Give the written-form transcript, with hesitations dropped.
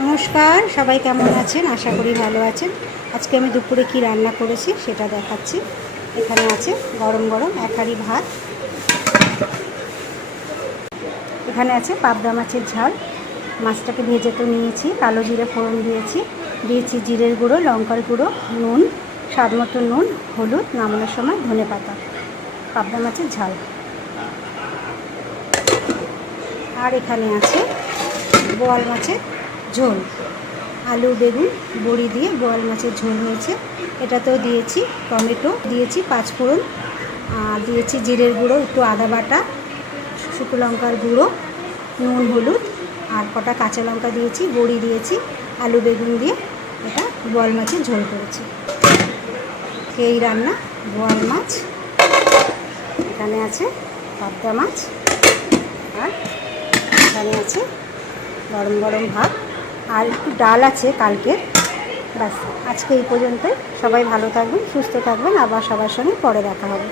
নমস্কার, সবাই কেমন আছেন? আশা করি ভালো আছেন। আজকে আমি দুপুরে কি রান্না করেছি সেটা দেখাচ্ছি। এখানে আছে গরম গরম এক হাঁড়ি ভাত, এখানে আছে পাবদা মাছের ঝাল। মাছটাকে ভেজে তো নিয়েছি, কালো জিরে ফোড়ন দিয়েছি জিরের গুঁড়ো, লঙ্কার গুঁড়ো, নুন, স্বাদ মতো নুন, হলুদ, নামানোর সময় ধনেপাতা। পাবদা মাছের ঝাল। আর এখানে আছে বোয়াল মাছের ঝোল, আলু বেগুন বড়ি দিয়ে বোয়াল মাছের ঝোল হয়েছে। এটাতেও দিয়েছি টমেটো, দিয়েছি পাঁচফোড়ন, দিয়েছি জিরের গুঁড়ো, একটু আদা বাটা, শুকনো লঙ্কার গুঁড়ো, নুন, হলুদ আর কটা কাঁচা লঙ্কা দিয়েছি, বড়ি দিয়েছি, আলু বেগুন দিয়ে এটা বোয়াল মাছের ঝোল করেছি। এই রান্না বোয়াল মাছ। এখানে আছে পাবদা মাছ, আর এখানে আছে গরম গরম ভাত, আর একটু ডাল আছে কালকের। ব্যাস, আজকে এই পর্যন্তই। সবাই ভালো থাকবেন, সুস্থ থাকবেন। আবার সবার সঙ্গে পরে দেখা হবে।